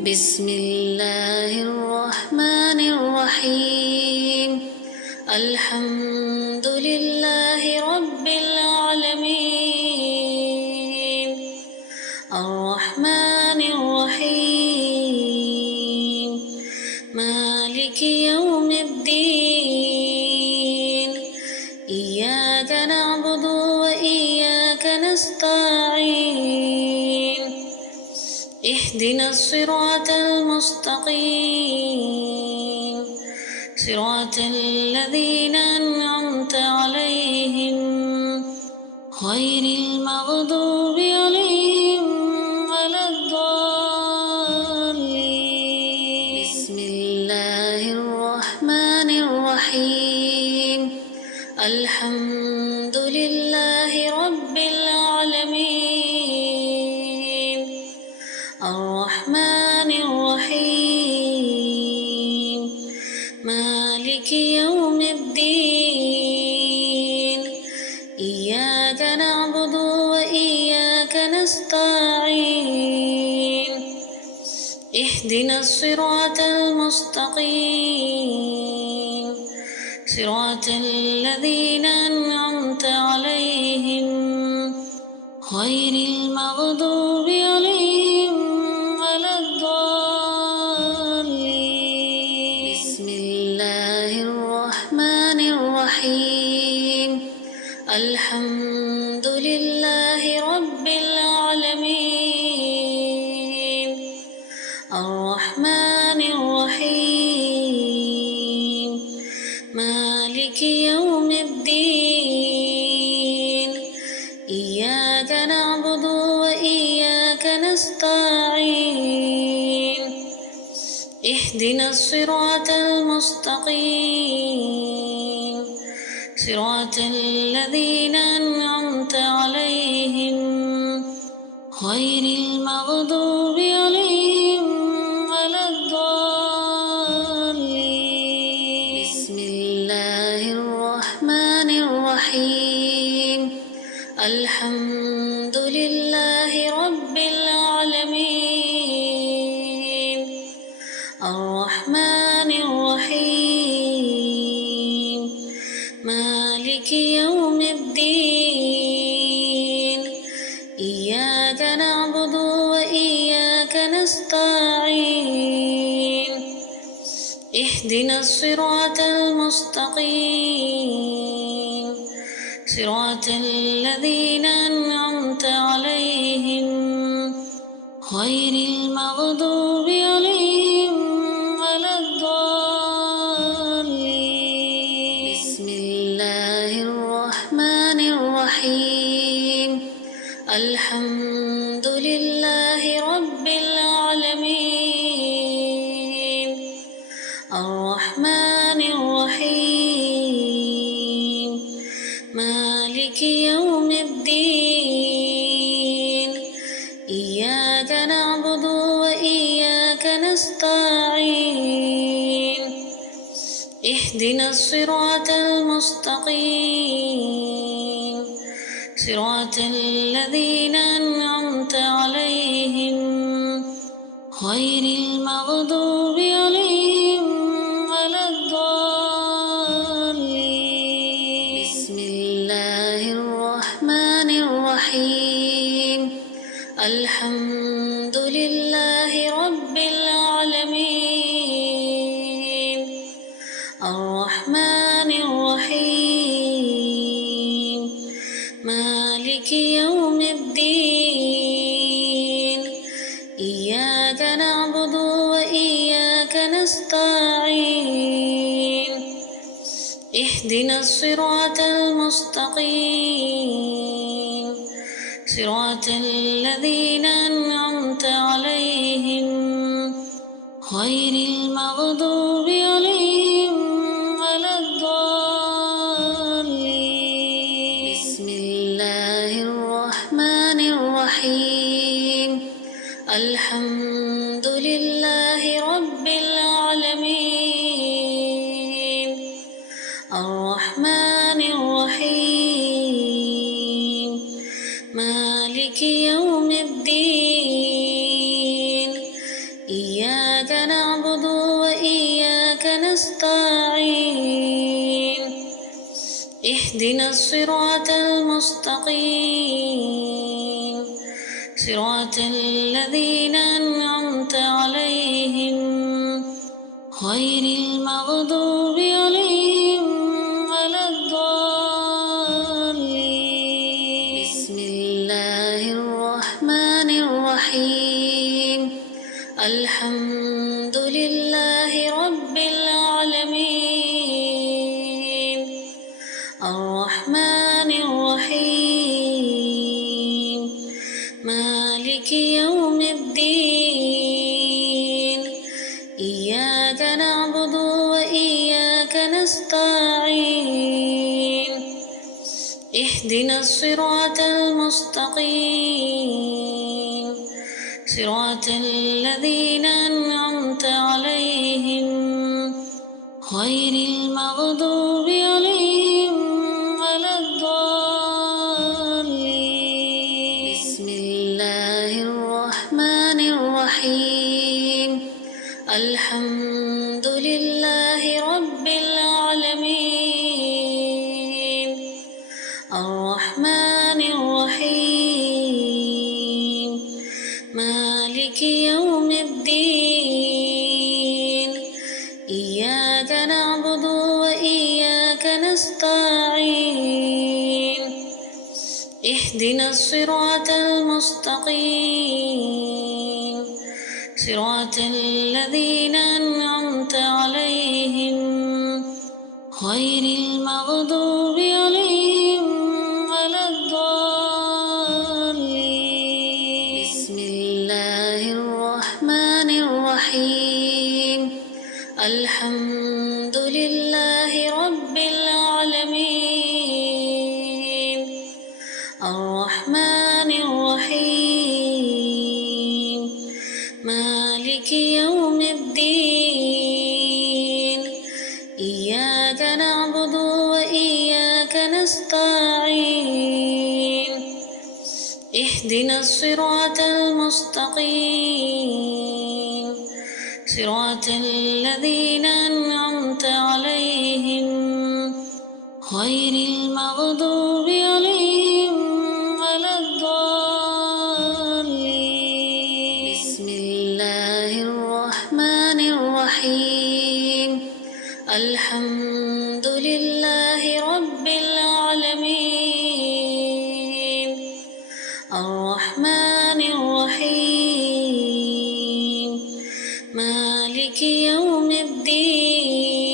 بسم الله الرحمن الرحيم. الحمد لله رب العالمين. الرحمن الرحيم مالك يوم الدين. إياك نعبد وإياك نستعين. اهدنا الصراط المستقيم، صراط الذين أنعمت عليهم غير المغضوب عليهم ولا الضالين. بسم الله الرحمن الرحيم. الحمد لله رب العالمين. الرحمن الرحيم مالك يوم الدين. إياك نعبد وإياك نستعين. اهدنا الصراط المستقيم، صراط الذين أنعمت عليهم غير المغضوب عليهم ولا الضالين. بسم الله الرحمن الرحيم. الحمد لله رب العالمين. الرحمن الرحيم مالك يوم الدين. إياك نعبد وإياك نستعين. اهدنا الصراط المستقيم، صراط الذين أنعمت عليهم غير المغضوب عليهم ولا الضالين. بسم الله الرحمن الرحيم. الحمد لله رب العالمين. الرحمن الرحيم مالك يوم الدين. إياك نعبد وإياك نستعين. اهدنا الصراط المستقيم، صراط الذين أنعمت عليهم غير المغضوب عليهم ولا الضالين. بسم الله الرحمن الرحيم. الحمد لله رب العالمين. الرحمن الرحيم مالك يوم الدين. إياك نعبد وإياك نستعين. اهدنا الصراط المستقيم، صراط الذين أنعمت عليهم غير المغضوب عليهم ولا الضالين. بسم الله الرحمن الرحيم. الحمد لله رب العالمين. الرحمن الرحيم مالك يوم الدين. إياك نعبد وإياك نستعين. اهدنا الصراط المستقيم، صراط الذين أنعمت عليهم غير المغضوب عليهم ولا الضالين. بسم الله الرحمن الرحيم. الحمد لله رب العالمين. الرحمن الرحيم مالك يوم الدين. إياك نعبد وإياك نستعين اهدنا الصراط المستقيم صراط الذين أنعمت عليهم غير المغضوب عليهم ولا الضالين. بسم الله الرحمن الرحيم الحمد لله رب العالمين الرحمن الرحيم مالك يوم الدين إياك نعبد وإياك نستعين اهدنا الصراط المستقيم صراط الذين أنعمت عليهم غير المغضوب عليهم ولا الضالين. بسم الله الرحمن الرحيم الحمد لله رب العالمين الرحمن الرحيم مالك يوم الدين إياك نعبد وإياك نستعين اهدنا الصراط المستقيم صراط الذين أنعمت عليهم غير المغضوب عليهم ولا الضالين. بسم الله الرحمن الرحيم الحمد لله رب العالمين الرحمن الرحيم مالك يوم الدين إياك نعبد وإياك نستعين اهدنا الصراط المستقيم صراط الذين أنعمت عليهم غير المغضوب عليهم ولا الضالين. بسم الله الرحمن الرحيم الحمد لله رب العالمين الرحمن الرحيم مالك يوم الدين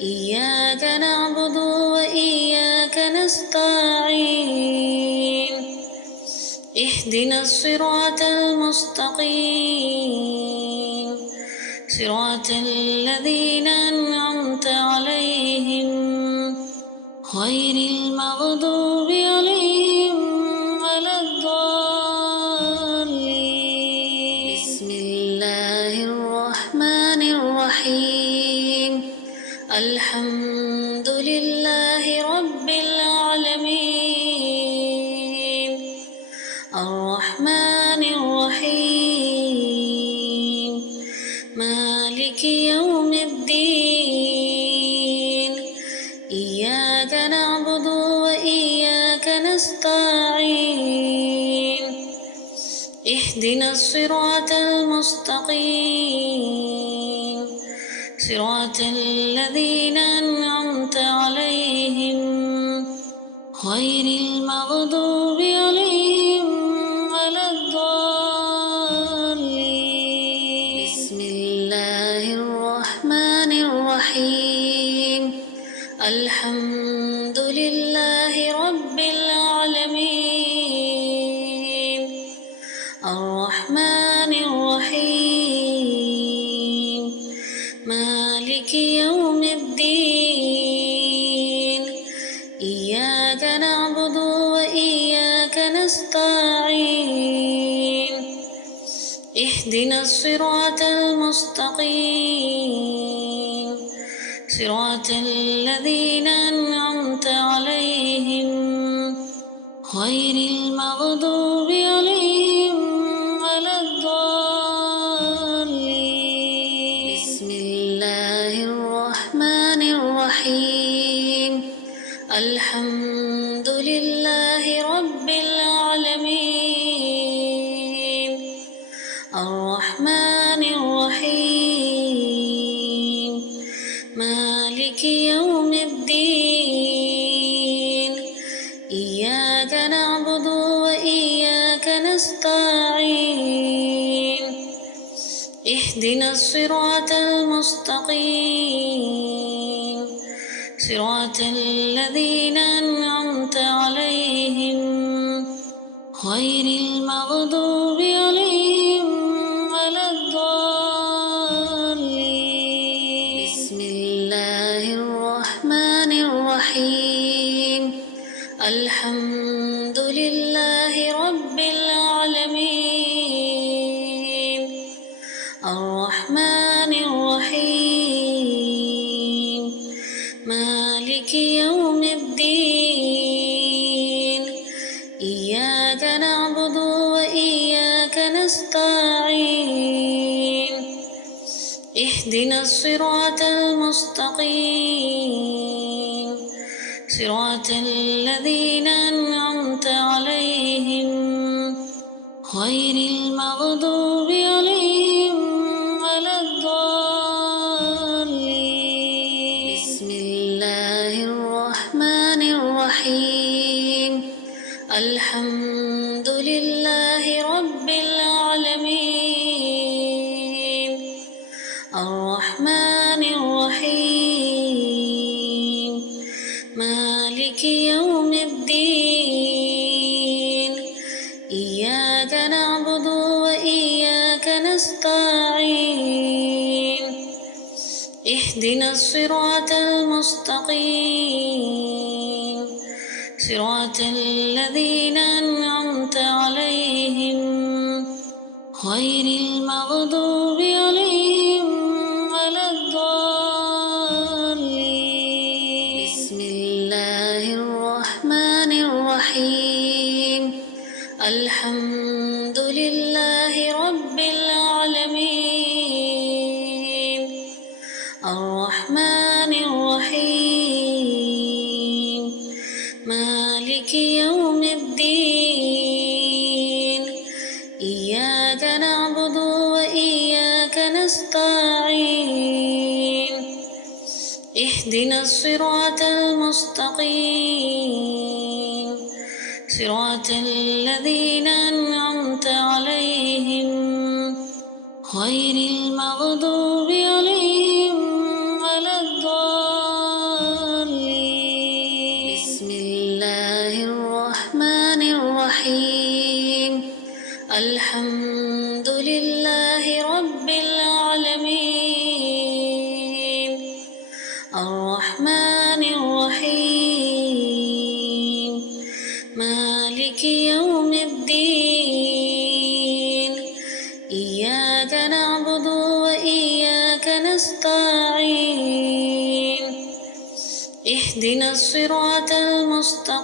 إياك نعبد وإياك نستعين اهدنا الصراط المستقيم صراط الذين أنعمت عليهم غير المغضوب عليهم ولا الضالين. بسم الله الرحمن الرحيم الحمد لله رب العالمين الرحمن الرحيم مالك يوم الدين إياك نعبد وإياك نستعين اهدنا الصراط المستقيم صراط الذين أنعمت عليهم غير المغضوب عليهم ولا الضالين. بسم الله الرحمن الرحيم الحمد لله رب العالمين الرحمن الرحيم مالك يوم الدين إياك نعبد وإياك نستعين اهدنا الصراط المستقيم صراط الذين أنعمت عليهم غير المغضوب عليهم ولا الضالين. الرحمن الرحيم مالك يوم الدين إياك نعبد وإياك نستعين اهدنا الصراط المستقيم صراط الذين أنعمت عليهم غير المغضوب عليهم ولا الضالين بسم الله الرحمن الرحيم الحمد لله رب العالمين الرحمن الرحيم مالك يوم الدين إياك نعبد وإياك نستعين اهدنا الصراط المستقيم صراط الذين أنعمت عليهم غير المغضوب عليهم ولا الضالين بسم الله الرحمن الرحيم الحمد لله رب العالمين الرحمن الرحيم مالك يوم الدين إياك نعبد وإياك نستعين اهدنا الصراط المستقيم صراط الذين أنعمت عليهم غير المغضوب عليهم ولا الضالين بسم الله الرحمن الرحيم الحمد لله رب العالمين الرحمن الرحيم مالك يوم الدين إياك نعبد وإياك نستعين اهدنا الصراط المستقيم صراط الذين أنعمت عليهم غير المغضوب عليهم ولا الضالين بسم الله الرحمن الرحيم الحمد لله رب العالمين الرحمن الرحيم مالك يوم الدين إياك نعبد وإياك نستعين اهدنا الصراط المستقيم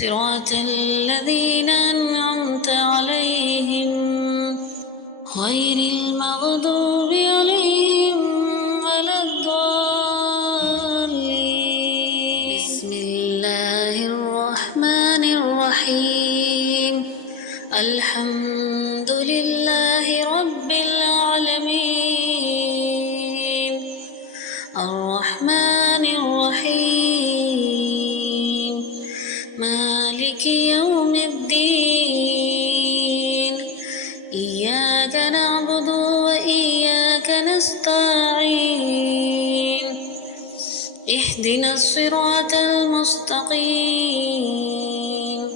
صراط الذين أنعمت عليهم غير المغضوب عليهم ولا الضالين بسم الله الرحمن الرحيم الحمد لله رب العالمين الرحمن الرحيم مالك يوم الدين إياك نعبد وإياك نستعين اهدنا الصراط المستقيم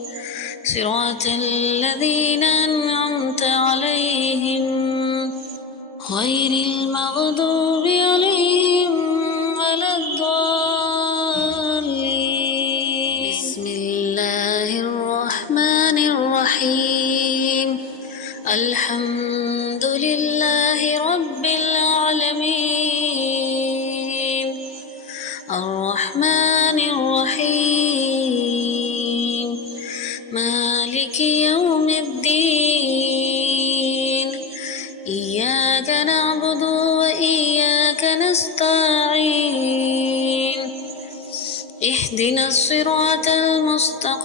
صراط الذين أنعمت عليهم غير المغضوب عليهم ولا الضالين بسم الله الرحمن الرحيم الحمد لله رب العالمين الرحمن الرحيم مالك يوم الدين إياك نعبد وإياك نستعين اهدنا الصراط المستقيم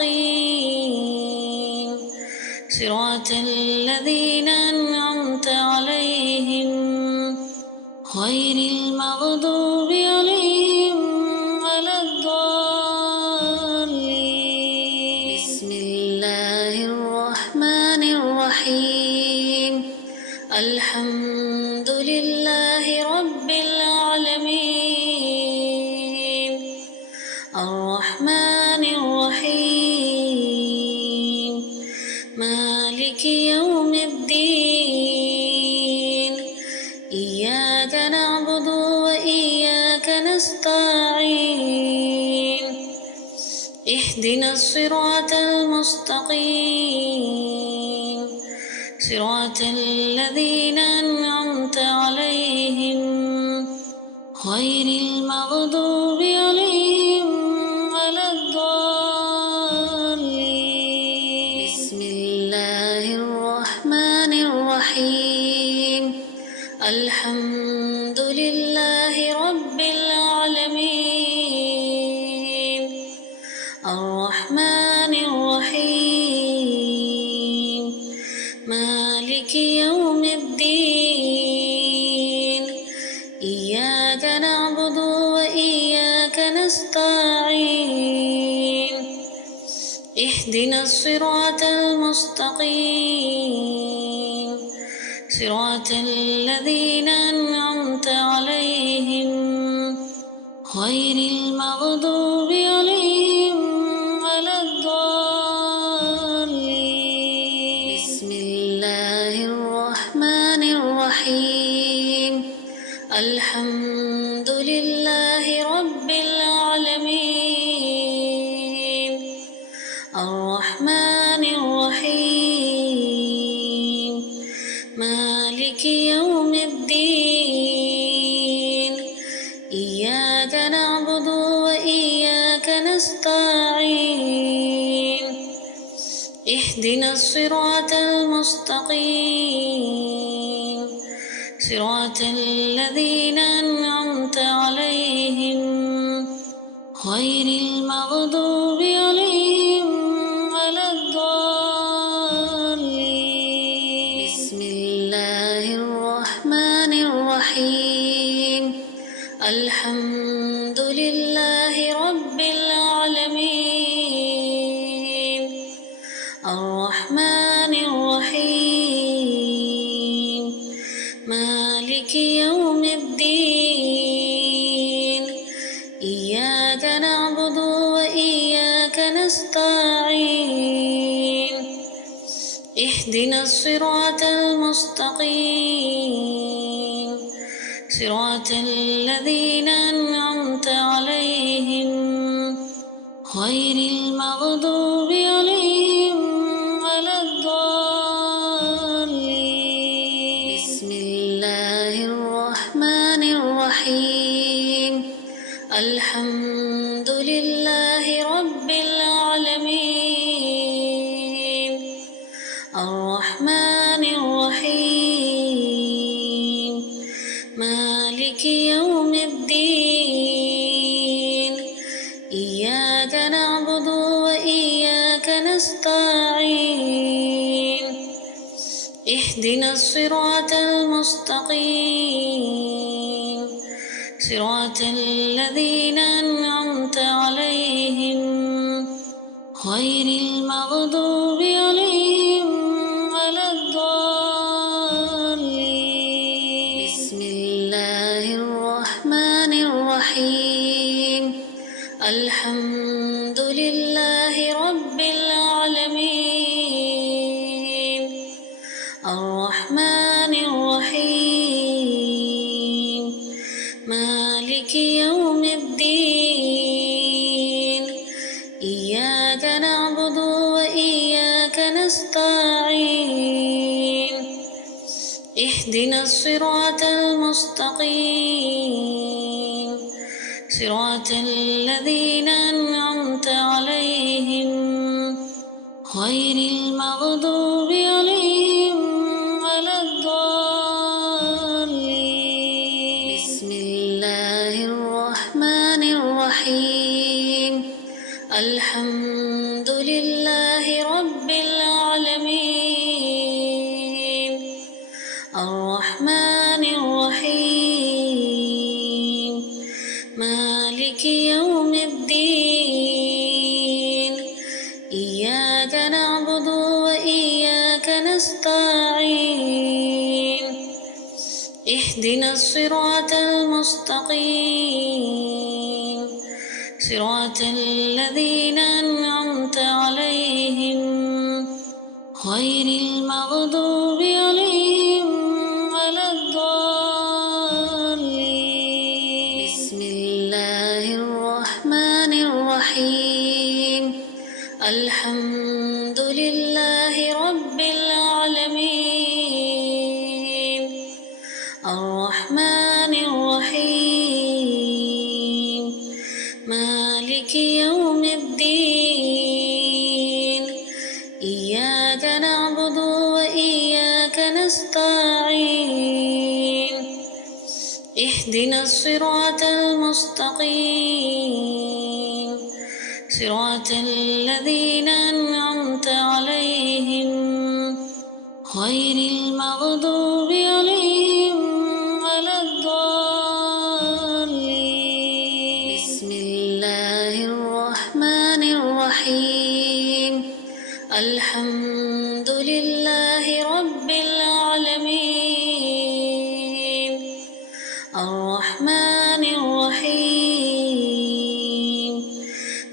صراط الذين أنعمت عليهم غير المغضوب عليهم ولا الضالين. بسم الله الرحمن الرحيم. الحمد لله رب العالمين الرحمن الرحيم مالك يوم الدين إياك نعبد وإياك نستعين اهدنا الصراط المستقيم صراط الذين أنعمت عليهم غير المغضوب عليهم ولا الضالين. بسم الله الرحمن الرحيم. الحمد لله رب العالمين الرحمن الرحيم مالك يوم الدين إياك نعبد وإياك نستعين اهدنا الصراط المستقيم صراط الذين أنعمت عليهم غير المغضوب عليهم ولا الضالين. بسم الله الرحمن الرحيم. الحمد لله رب العالمين الرحمن الرحيم مالك يوم الدين إياك نعبد وإياك نستعين اهدنا الصراط المستقيم صراط الذين أنعمت عليهم غير المغضوب عليهم ولا الضالين. بسم الله الرحمن الرحيم. الحمد لله رب العالمين الرحمن الرحيم مالك يوم الدين إياك نعبد وإياك نستعين اهدنا الصراط المستقيم صراط الذين أنعمت عليهم غير المغضوب عليهم ولا الضالين. بسم الله الرحمن الرحيم. الحمد لله رب العالمين الرحمن الرحيم مالك يوم الدين إياك نعبد وإياك نستعين اهدنا الصراط المستقيم صراط الذين أنعمت عليهم غير المغضوب عليهم ولا الضالين. بسم الله الرحمن الرحيم. الحمد لله رب العالمين الرحمن الرحيم مالك يوم الدين إياك نعبد وإياك نستعين اهدنا الصراط المستقيم صراط الذين أنعمت عليهم غير المغضوب عليهم ولا الضالين. بسم الله الرحمن الرحيم. الحمد لله رب العالمين نستعين اهدنا الصراط المستقيم صراط الذين أنعمت عليهم غير المغضوب عليهم ولا الضالين بسم الله الرحمن الرحيم الحمد لله رب العالمين الرحمن الرحيم مالك يوم الدين إياك نعبد وإياك نستعين اهدنا الصراط المستقيم صراط الذين أنعمت عليهم غير المغضوب عليهم ولا الضالين بسم الله الرحمن الرحيم الحمد لله رب العالمين الرحمن الرحيم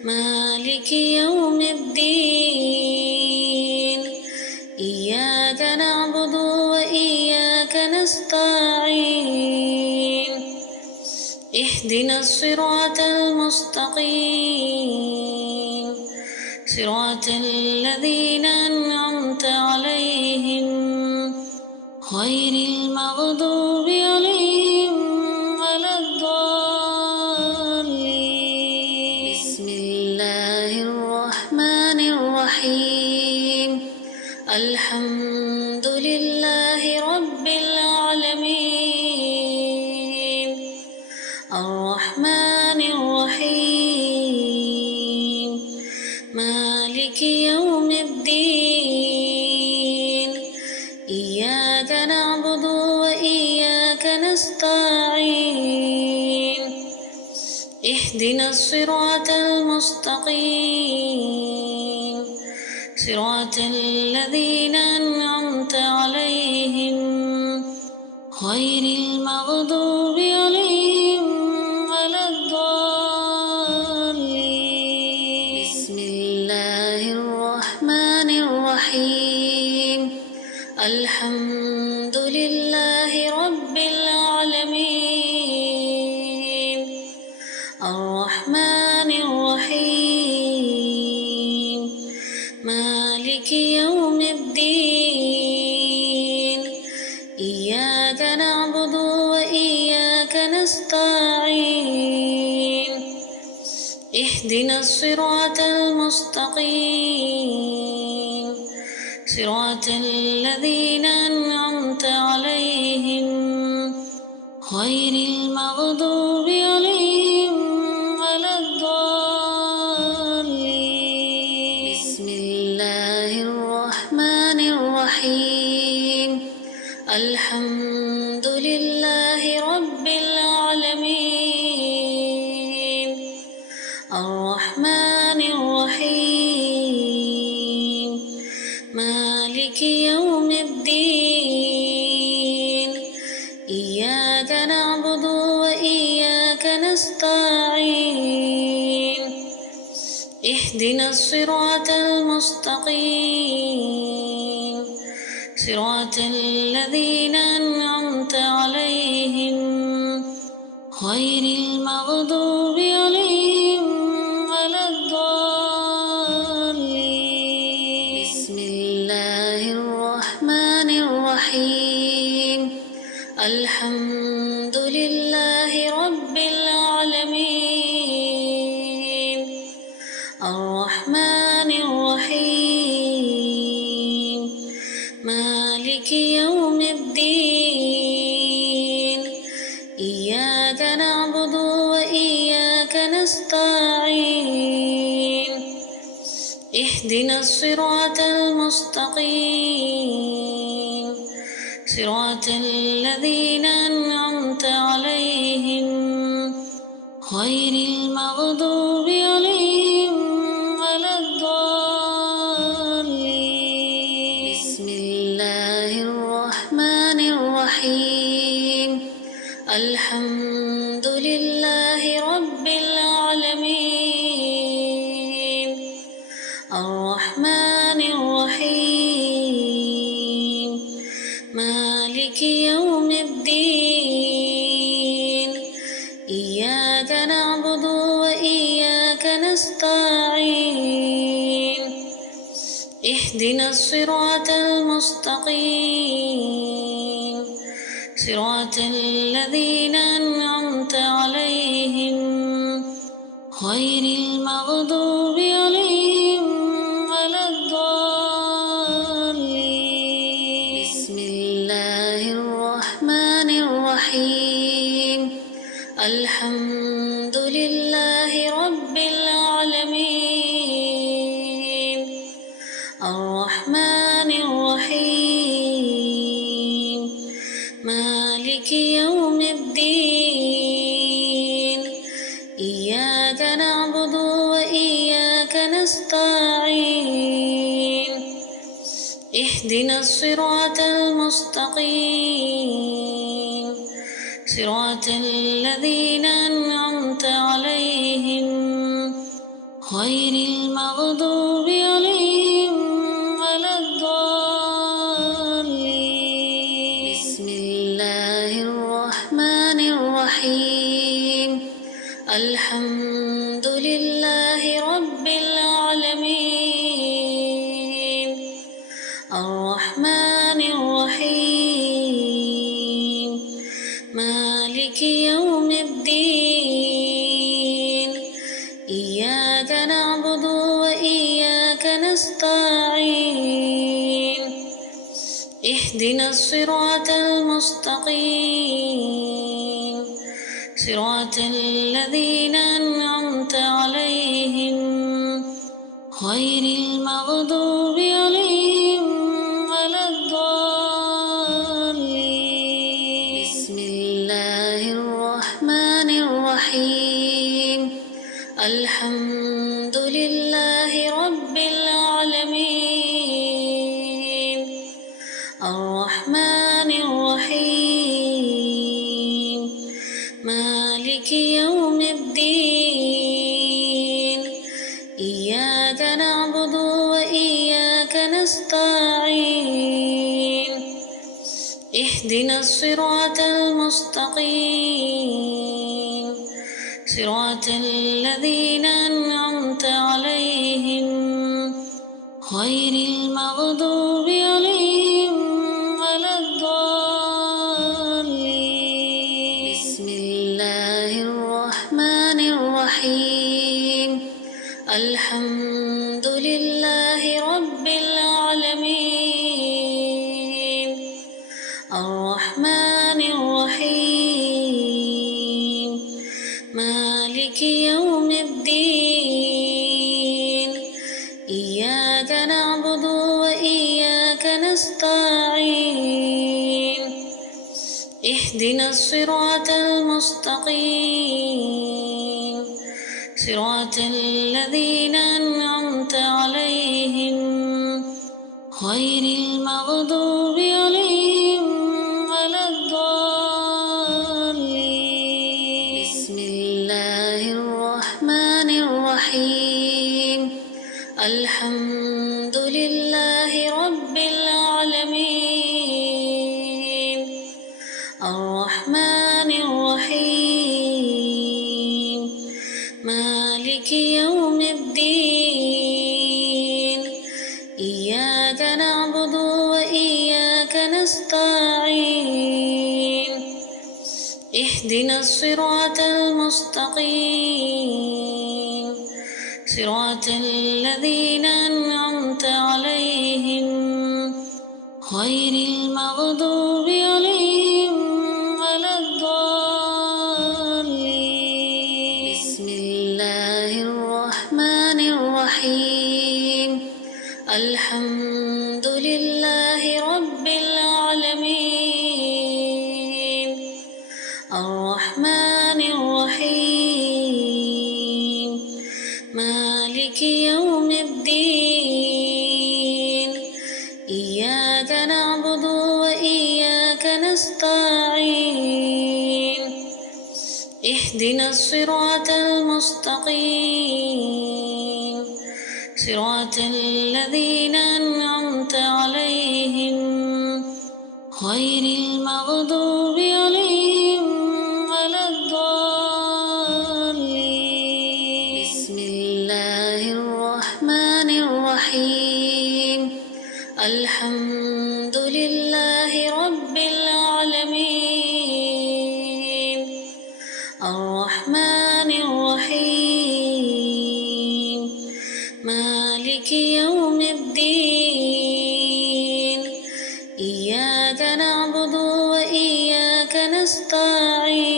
مالك يوم الدين إياك نعبد وإياك نستعين اهدنا الصراط المستقيم صراط الذين أنعمت عليهم غير المغضوب عليهم ولا الضالين بسم الله الرحمن الرحيم الحمد لله رب العالمين الرحمن الرحيم مالك يوم الدين إياك نعبد وإياك نستعين اهدنا الصراط المستقيم صراط الذين أنعمت عليهم غير المغضوب عليهم ولا الضالين بسم الله الرحمن الرحيم الحمد لله رب العالمين الرحمن الرحيم مالك يوم الدين إياك نعبد وإياك نستعين اهدنا الصراط المستقيم صراط الذين أنعمت عليهم غير المغضوب عليهم ولا الضالين بسم الله الرحمن الرحيم الحمد لله رب العالمين الرحمن الرحيم مالك يوم الدين إياك نعبد وإياك نستعين اهدنا الصراط المستقيم صراط الذين أنعمت عليهم غير المغضوب عليهم ولا الضالين بسم الله الرحمن الرحيم الحمد لله رب العالمين الرحمن الرحيم مالك يوم الدين إياك نعبد وإياك نستعين اهدنا الصراط المستقيم صراط الذين أنعمت عليهم غير المغضوب عليهم ولا الضالين بسم الله الحمد لله رب العالمين الرحمن الرحيم مالك يوم الدين إياك نعبد وإياك نستعين اهدنا الصراط المستقيم صراط الذين أنعمت عليهم غير المغضوب عليهم ولا الضالين بسم الله الرحمن الرحيم الحمد لله رب العالمين الرحمن الرحيم مالك يوم الدين إياك نعبد وإياك نستعين اهدنا الصراط المستقيم صراط الذين أنعمت عليهم غير المغضوب عليهم ولا الضالين بسم الله الرحمن الرحيم الحمد لله رب العالمين الرحمن الرحيم مالك يوم الدين إياك نعبد وإياك نستعين اهدنا الصراط المستقيم صراط الذين أنعمت عليهم غير المغضوب عليهم ولا الضالين بسم الله الرحمن الرحيم الحمد لله رب العالمين الرحمن الرحيم مالك يوم الدين إياك نعبد وإياك نستعين اهدنا الصراط المستقيم صراط الذين أنعمت عليهم غير المغضوب عليهم ولا الضالين بسم الله الرحمن الرحيم الحمد لله رب العالمين الرحمن الرحيم مالك يوم الدين إياك نعبد وإياك نستعين اهدنا الصراط المستقيم صراط الذين أنعمت عليهم غير المغضوب عليهم ولا الضالين بسم الله الرحمن الرحيم الحمد لله رب العالمين الرحمن الرحيم مالك يوم الدين إياك نعبد وإياك نستعين اهدنا الصراط المستقيم صراط الذين أنعمت عليهم غير المغضوب عليهم ولا الضالين بسم الله الرحمن الرحيم الحمد لله رب العالمين الرحمن الرحيم مالك يوم الدين إياك نعبد وإياك نستعين اهدنا الصراط المستقيم صراط الذين أنعمت عليهم غير المغضوب عليهم ولا الضالين. بسم الله الرحمن الرحيم. الحمد لله رب العالمين الرحمن الرحيم مالك يوم الدين إياك نعبد وإياك نستعين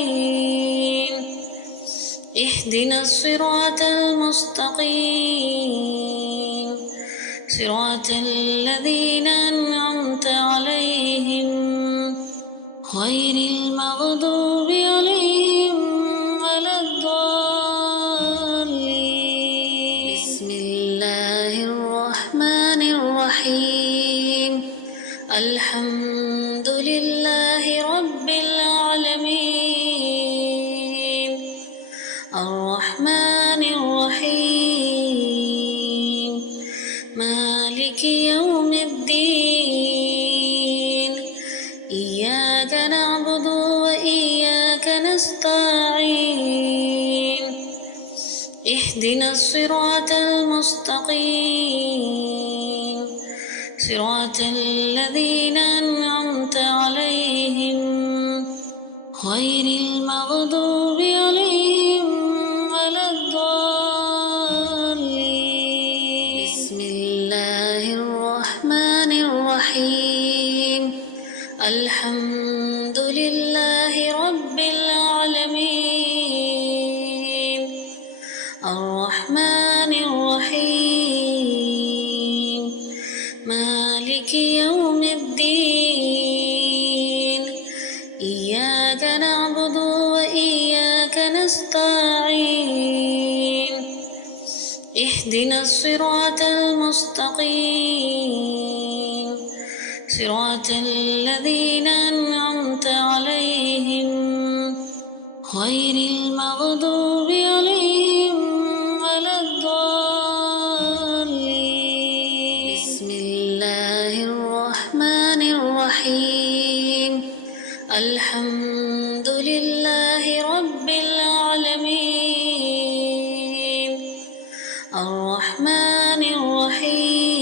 اهدنا الصراط المستقيم صراط الذين أنعمت عليهم غير المغضوب عليهم ولا الضالين. بسم الله الرحمن الرحيم. الحمد لله رب العالمين الرحمن الرحيم مالك يوم الدين إياك نعبد وإياك نستعين اهدنا الصراط المستقيم صراط الذين أنعمت عليهم غير المغضوب عليهم ولا الضالين. بسم الله الرحمن الرحيم. الحمد لله رب العالمين الرحمن الرحيم مالك يوم الدين إياك نعبد وإياك نستعين اهدنا الصراط المستقيم صراط الذين أنعمت عليهم غير المغضوب عليهم ولا الضالين. بسم الله الرحمن الرحيم. الحمد لله رب العالمين الرحمن الرحيم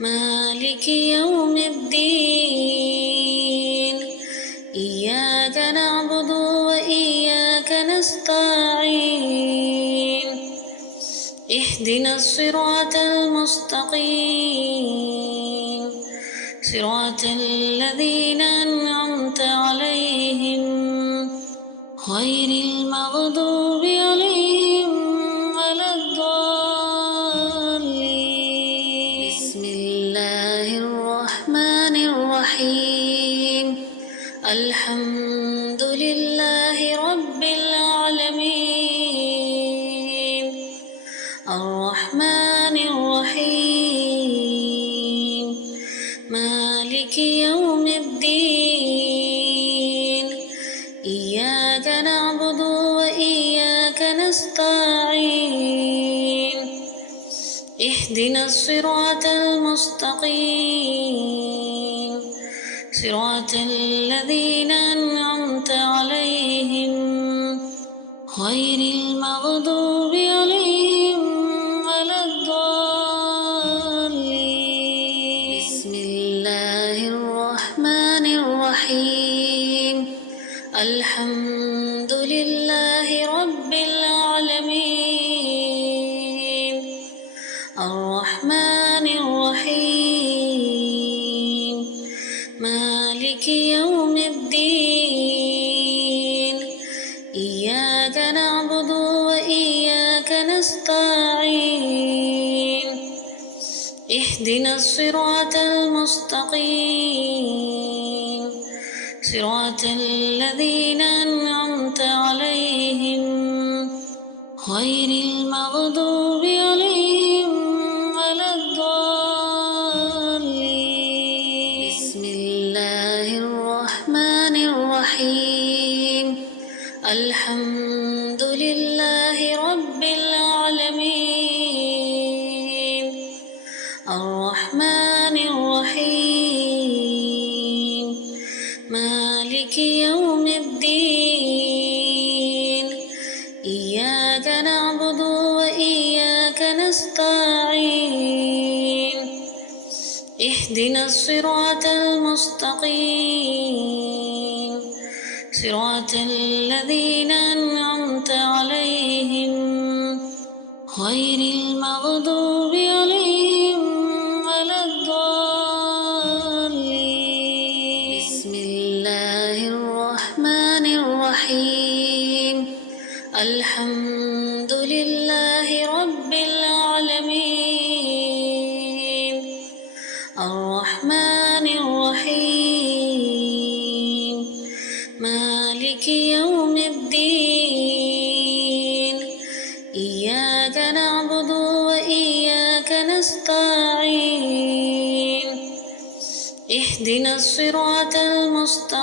مالك يوم الدين إياك نعبد وإياك نستعين اهدنا الصراط المستقيم صراط الذين أنعمت عليهم غير المغضوب عليهم ولا الضالين. بسم الله الرحمن الرحيم. الحمد لله رب العالمين الرحمن الرحيم مالك يوم الدين إياك نعبد وإياك نستعين اهدنا الصراط المستقيم صراط الذين أنعمت عليهم غير المغضوب عليهم ولا الضالين. بسم الله الرحمن الرحيم. الحمد لله رب العالمين الرحمن الرحيم مالك يوم الدين إياك نعبد وإياك نستعين اهدنا الصراط المستقيم صراط الذين أنعمت عليهم غير المغضوب عليهم ولا الضالين. بسم الله الرحمن الرحيم. مالك يوم الدين إياك نعبد وإياك نستعين اهدنا الصراط المستقيم صراط الذين أنعمت عليهم غير المغضوب عليهم ولا الضالين بسم الله الرحمن الرحيم الحمد لله رب العالمين الرحمن الرحيم مالك يوم الدين إياك نعبد وإياك نستعين اهدنا الصراط المستقيم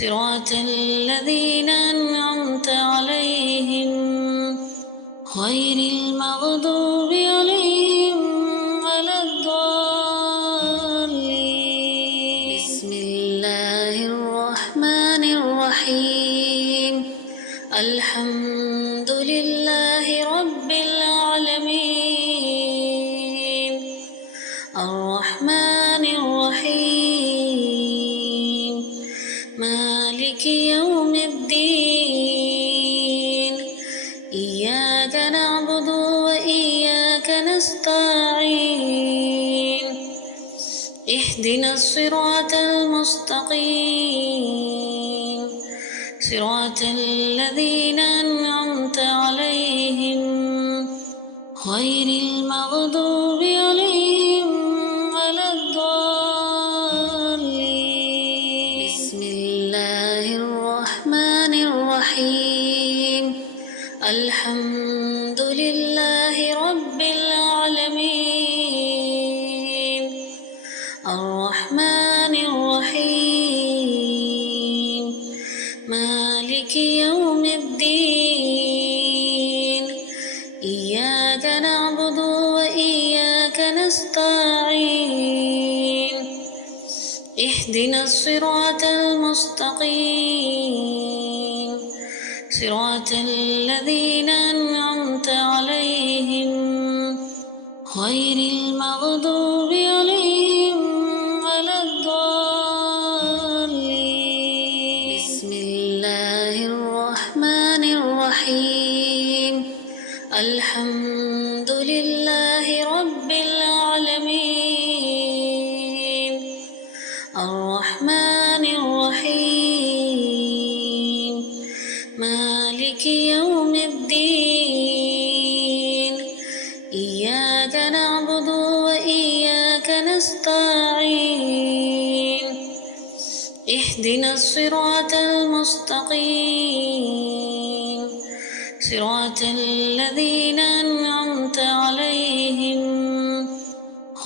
صراط الذين أنعمت عليهم غير المغضوب عليهم ولا الضالين بسم الله الرحمن الرحيم الحمد لله رب العالمين الرحمن الرحيم مالك يوم الدين إياك نعبد وإياك نستعين اهدنا الصراط المستقيم صراط الذين أنعمت عليهم غير المغضوب عليهم ولا الضالين بسم الله الرحمن الرحيم الحمد لله رب العالمين الرحمن الرحيم مالك يوم الدين إياك نعبد وإياك نستعين اهدنا الصراط المستقيم صراط الذين أنعمت عليهم غير المغضوب عليهم ولا الضالين بسم الله الرحمن الرحيم الحمد لله رب العالمين الرحمن الرحيم مالك يوم الدين إياك نعبد وإياك نستعين اهدنا الصراط المستقيم صراط الذين أنعمت عليهم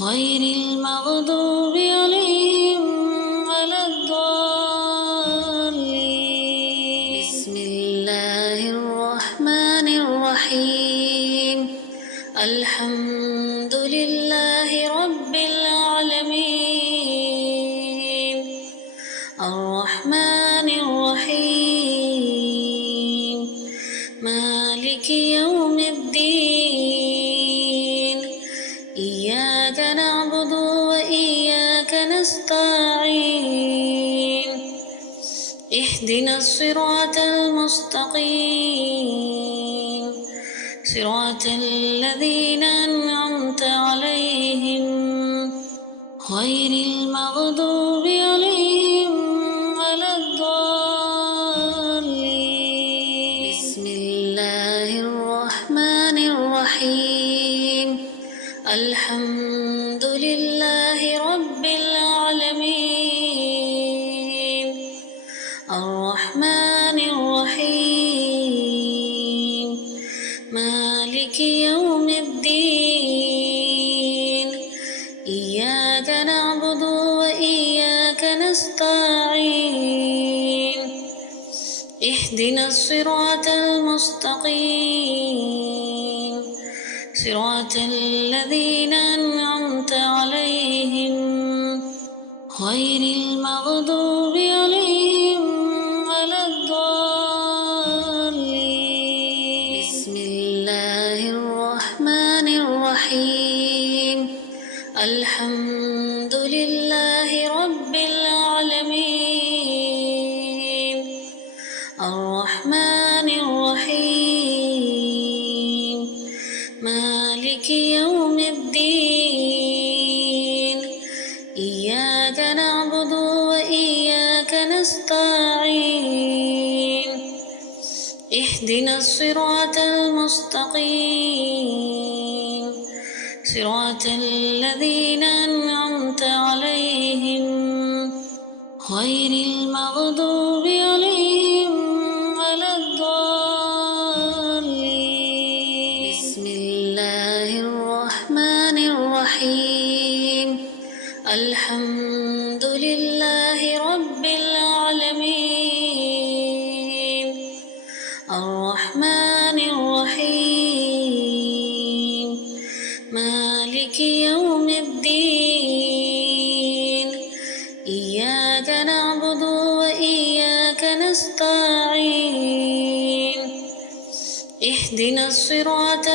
غير المغضوب عليهم ولا الضالين بسم الله الرحمن الرحيم الحمد لله رب العالمين الرحمن الرحيم مالك يوم الدين إياك نعبد وإياك نستعين اهدنا الصراط المستقيم صراط الذين أنعمت عليهم غير المغضوب عليهم ولا الضالين بسم الله الرحمن الرحيم الحمد لله رب العالمين الرحمن الرحيم مالك يوم الدين إياك نعبد وإياك نستعين اهدنا الصراط المستقيم صراط الذين أنعمت عليهم غير المغضوب الحمد لله رب العالمين الرحمن الرحيم مالك يوم الدين إياك نعبد وإياك نستعين اهدنا الصراط المستقيم صراط الذين أنعمت عليهم غير المغضوب عليهم ولا الضالين بسم الله الرحمن الرحيم الحمد لله رب العالمين الرحمن الرحيم مالك يوم الدين إياك نعبد وإياك نستعين اهدنا الصراط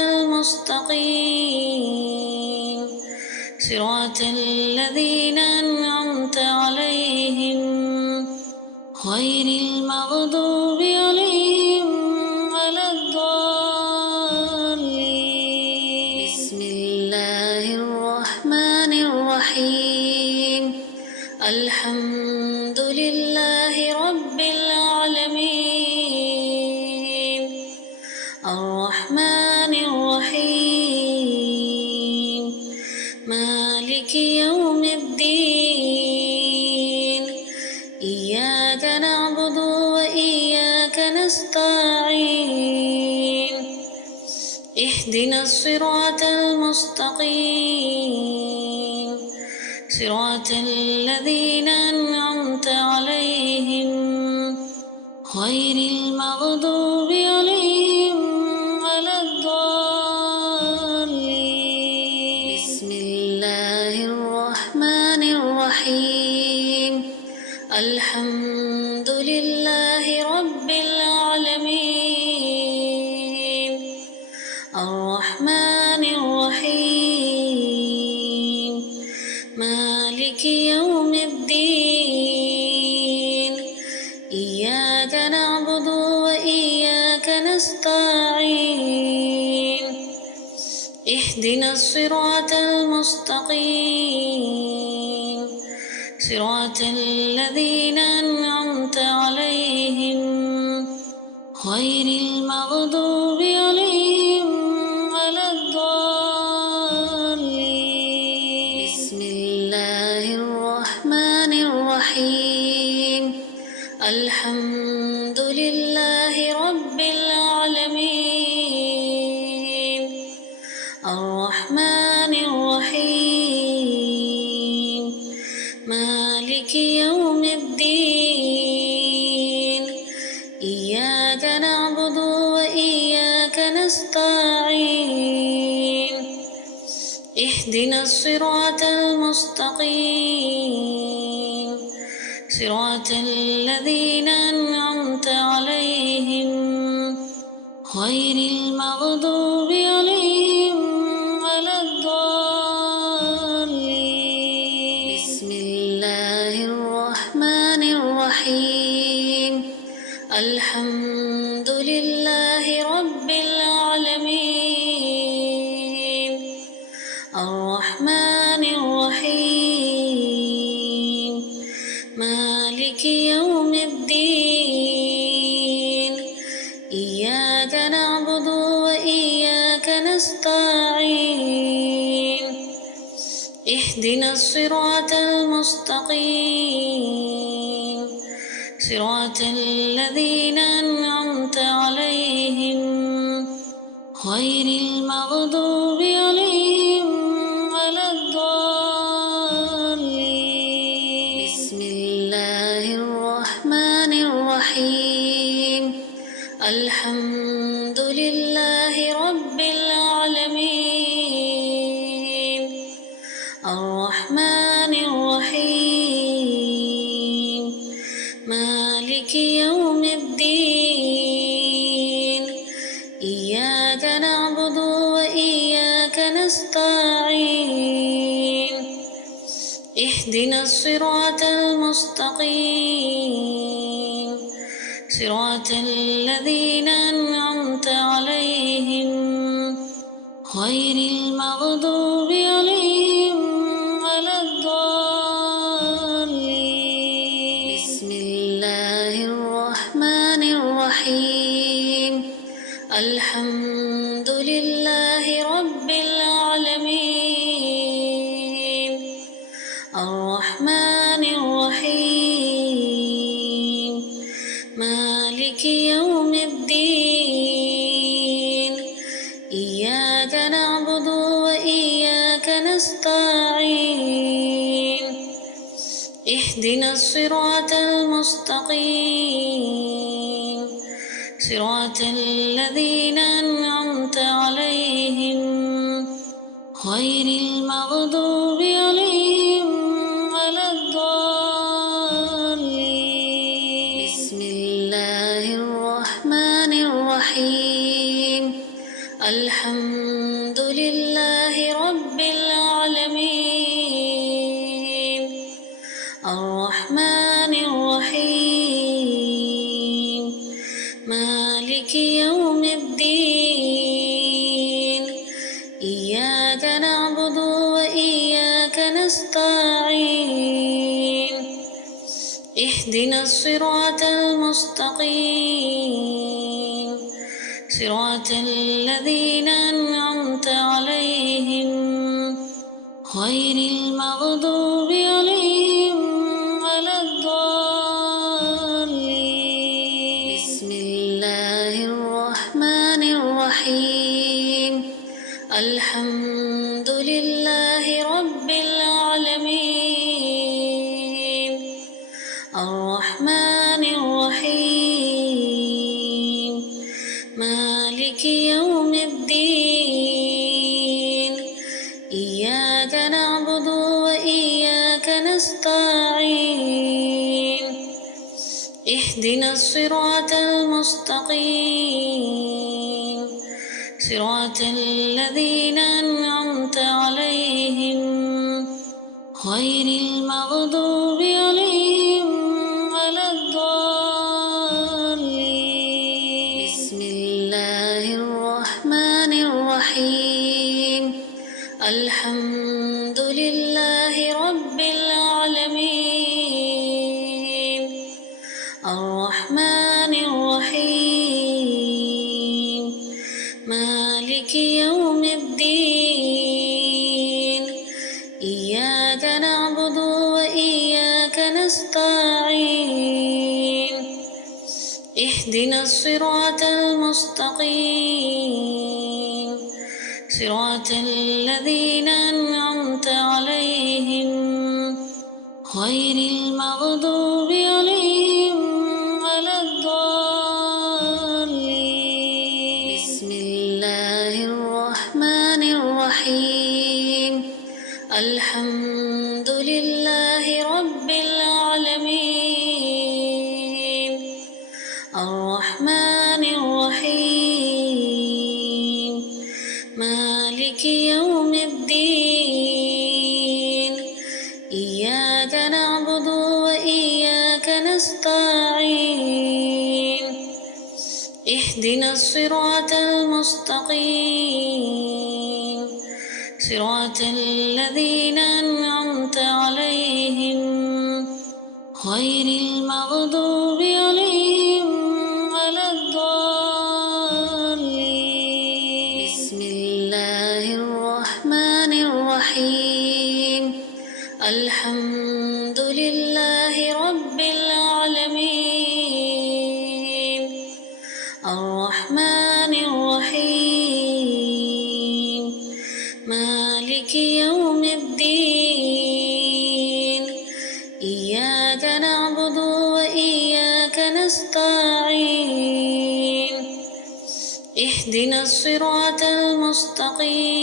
المستقيم صراط الذين أنعمت عليهم غير المغضوب عليهم ولا الضالين بسم الله الرحمن الرحيم الحمد لله رب العالمين الرحمن الرحيم مالك يوم الدين إياك نعبد وإياك نستعين اهدنا الصراط المستقيم صراط الذين أنعمت عليهم غير المغضوب عليهم ولا الضالين بسم الله الرحمن الرحيم الحمد لله رب العالمين الرحمن الرحيم مالك يوم الدين إياك نعبد وإياك نستعين اهدنا الصراط المستقيم صراط الذين أنعمت عليهم غير المغضوب عليهم ولا الضالين بسم الله الرحمن الرحيم الحمد لله رب العالمين الرحمن الرحيم مالك يوم الدين إياك نعبد وإياك نستعين اهدنا الصراط المستقيم صراط الذين أنعمت عليهم غير المغضوب عليهم ولا الضالين بسم الله الرحمن الرحيم الحمد لله رب العالمين الرحمن الرحيم مالك يوم الدين إياك نعبد وإياك نستعين اهدنا الصراط المستقيم صراط الذين أنعمت عليهم غير المغضوب عليهم ولا الضالين بسم الله الرحمن الرحيم الحمد لله رب العالمين الرحمن الرحيم مالك يوم الدين إياك نعبد وإياك نستعين اهدنا الصراط المستقيم صراط الذين أنعمت عليهم غير المغضوب عليهم ولا الضالين. بسم الله الرحمن الرحيم. الحمد لله رب العالمين الرحمن الرحيم مالك يوم الدين إياك نعبد وإياك نستعين اهدنا الصراط المستقيم صراط الذين أنعمت عليهم غير المغضوب عليهم ولا الضالين. بسم الله الرحمن الرحيم. الحمد لله رب العالمين الرحمن الرحيم مالك يوم الدين إياك نعبد وإياك نستعين اهدنا الصراط المستقيم صراط الذين أنعمت عليهم غير المغضوب عليهم ولا الضالين. بسم الله الرحمن الرحيم. الحمد لله رب العالمين الرحمن الرحيم مالك يوم الدين إياك نعبد وإياك نستعين اهدنا الصراط المستقيم صراط الذين أنعمت عليهم غير المغضوب عليهم ولا الضالين. بسم الله الرحمن الرحيم. الحمد لله رب العالمين الرحمن الرحيم مالك يوم الدين إياك نعبد وإياك نستعين اهدنا الصراط المستقيم صراط الذين أنعمت عليهم غير المغضوب عليهم ولا الضالين. بسم الله الرحمن الرحيم. الحمد لله رب العالمين الرحمن الرحيم مالك يوم الدين إياك نعبد وإياك نستعين اهدنا الصراط المستقيم صراط الذين أنعمت عليهم غير المغضوب عليهم ولا الضالين. بسم الله الرحمن الرحيم. الحمد لله رب العالمين الرحمن الرحيم مالك يوم الدين إياك نعبد وإياك نستعين اهدنا الصراط المستقيم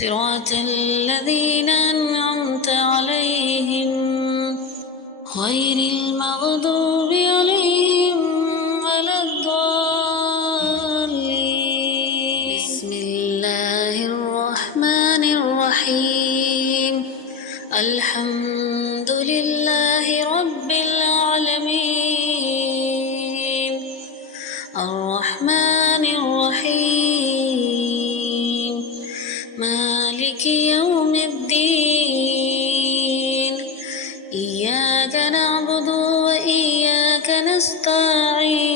صراط الذين أنعمت عليهم غير المغضوب عليهم ولا الضالين. بسم الله الرحمن الرحيم. الحمد لله رب العالمين الرحمن الرحيم مالك يوم الدين إياك نعبد وإياك نستعين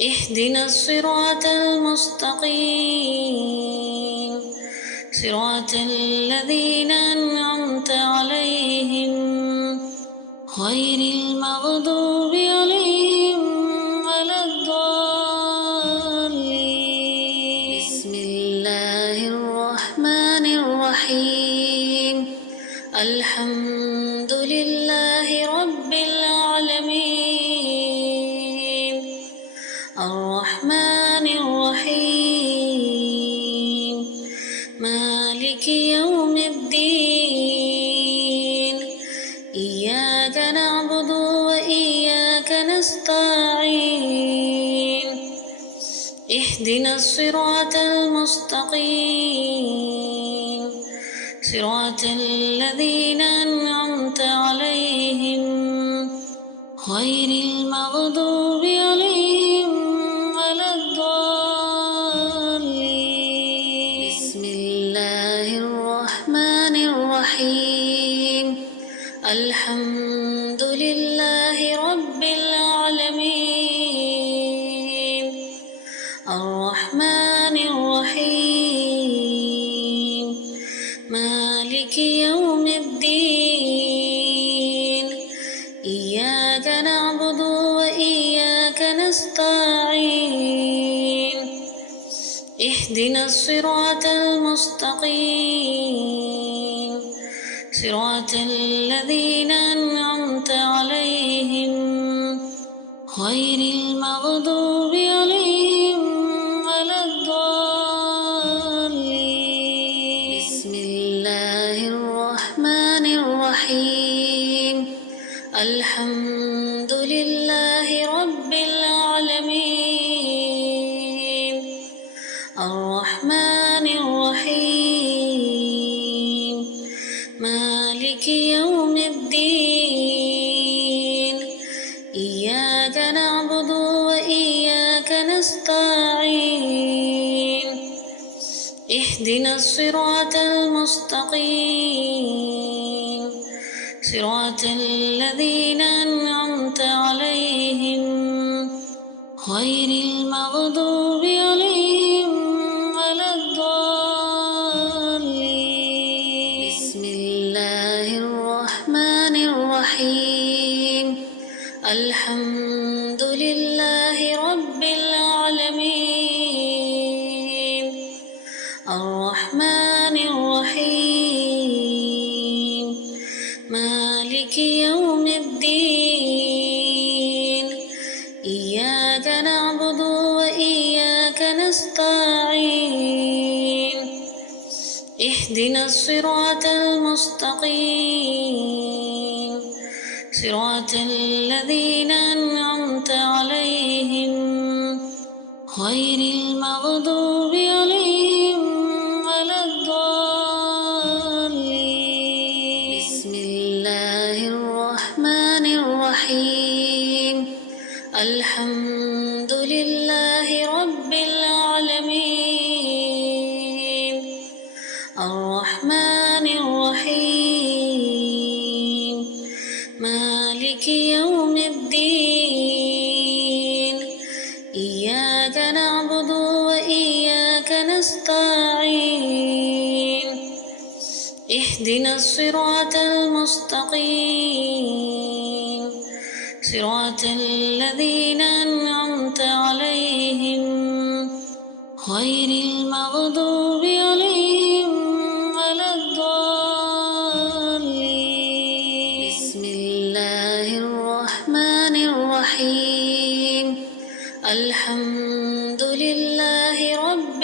اهدنا الصراط المستقيم صراط الذين أنعمت عليهم غير المغضوب عليهم ولا الضالين بسم الله الرحمن الرحيم الحمد لله رب العالمين الرحمن الرحيم مالك يوم الدين إياك نعبد وإياك نستعين اهدنا الصراط المستقيم صراط الذين أنعمت عليهم غير المغضوب عليهم ولا الضالين بسم الله الرحمن الرحيم الحمد لله رب العالمين الرحمن الرحيم مالك يوم الدين إياك نعبد وإياك نستعين اهدنا الصراط المستقيم صراط الذين أنعمت عليهم غير المغضوب عليهم ولا الضالين بسم الله الرحمن الرحيم الحمد لله رب العالمين الرحمن الرحيم مالك يوم الدين إياك نعبد وإياك نستعين اهدنا الصراط المستقيم صراط الذين أنعمت عليهم غير المغضوب عليهم ولا الضالين بسم الله الرحمن الرحيم الحمد لله رب العالمين الرحمن الرحيم مالك يوم الدين إياك نعبد وإياك نستعين اهدنا الصراط المستقيم صراط الذين أنعمت عليهم غير المغضوب عليهم ولا الضالين بسم الله الرحمن الرحيم الحمد لله رب العالمين الرحمن الرحيم مالك يوم الدين إياك نعبد وإياك نستعين اهدنا الصراط المستقيم صراط الذين أنعمت عليهم غير المغضوب عليهم ولا الضالين بسم الله الرحمن الرحيم الحمد لله رب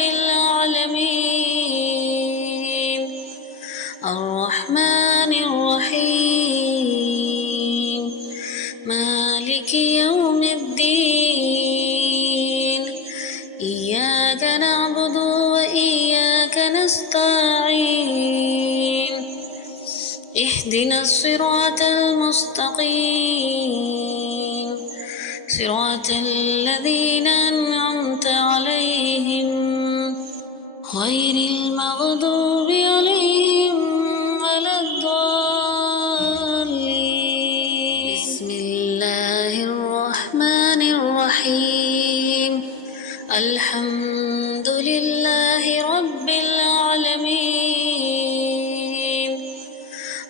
العالمين الرحمن الرحيم مالك يوم الدين إياك نعبد وإياك اهدنا الصراط المستقيم صراط الذين أنعمت عليهم غير المغضوب عليهم ولا الضالين. بسم الله الرحمن الرحيم. الحمد لله رب العالمين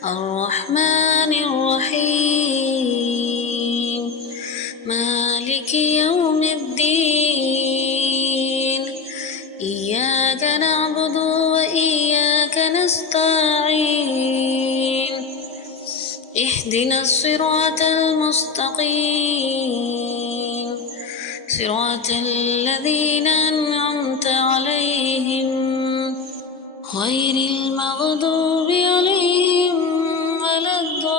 الرحمن الرحيم مالك يوم الدين إياك نعبد وإياك نستعين اهدنا الصراط المستقيم صراط الذين أنعمت عليهم غير المغضوب عليهم ولا الضالين.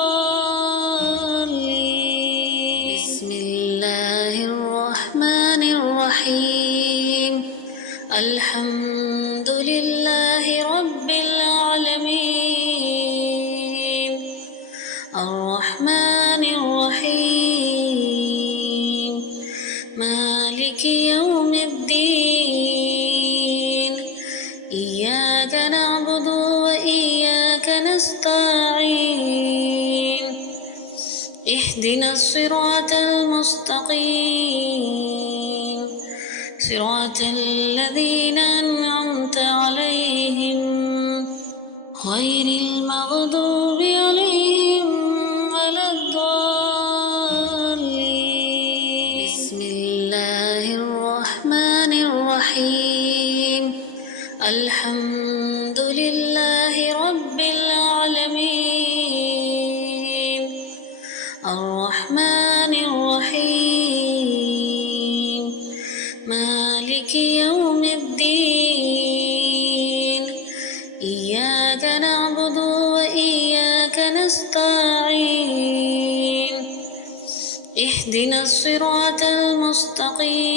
بسم الله الرحمن الرحيم. الحمد لله رب العالمين الرحمن الرحيم مالك يوم الدين إياك نعبد وإياك نستعين اهدنا الصراط المستقيم صراط الذين أنعمت عليهم غير المغضوب عليهم ولا الضالين. بسم الله الرحمن الرحيم. الحمد لله رب العالمين الرحمن الرحيم مالك يوم الدين إياك نعبد وإياك نستعين اهدنا الصراط المستقيم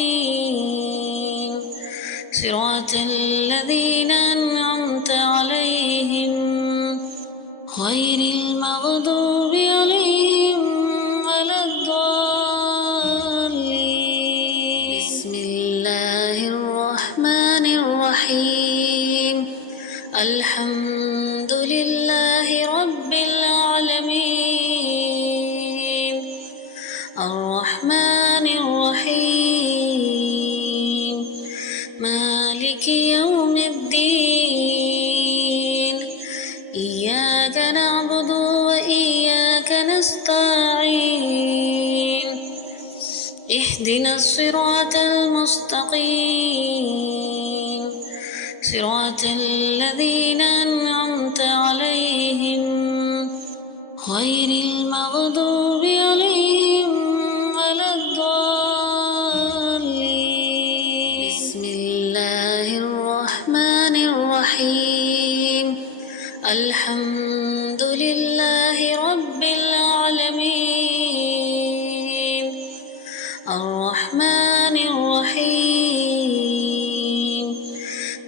صراط الذين أنعمت عليهم غير المغضوب عليهم ولا الضالين. بسم الله الرحمن الرحيم. الحمد لله رب العالمين الرحمن الرحيم مالك يوم الدين إياك نعبد وإياك نستعين اهدنا الصراط المستقيم صراط الذين أنعمت عليهم غير المغضوب عليهم ولا الضالين. بسم الله الرحمن الرحيم. الحمد لله رب العالمين الرحمن الرحيم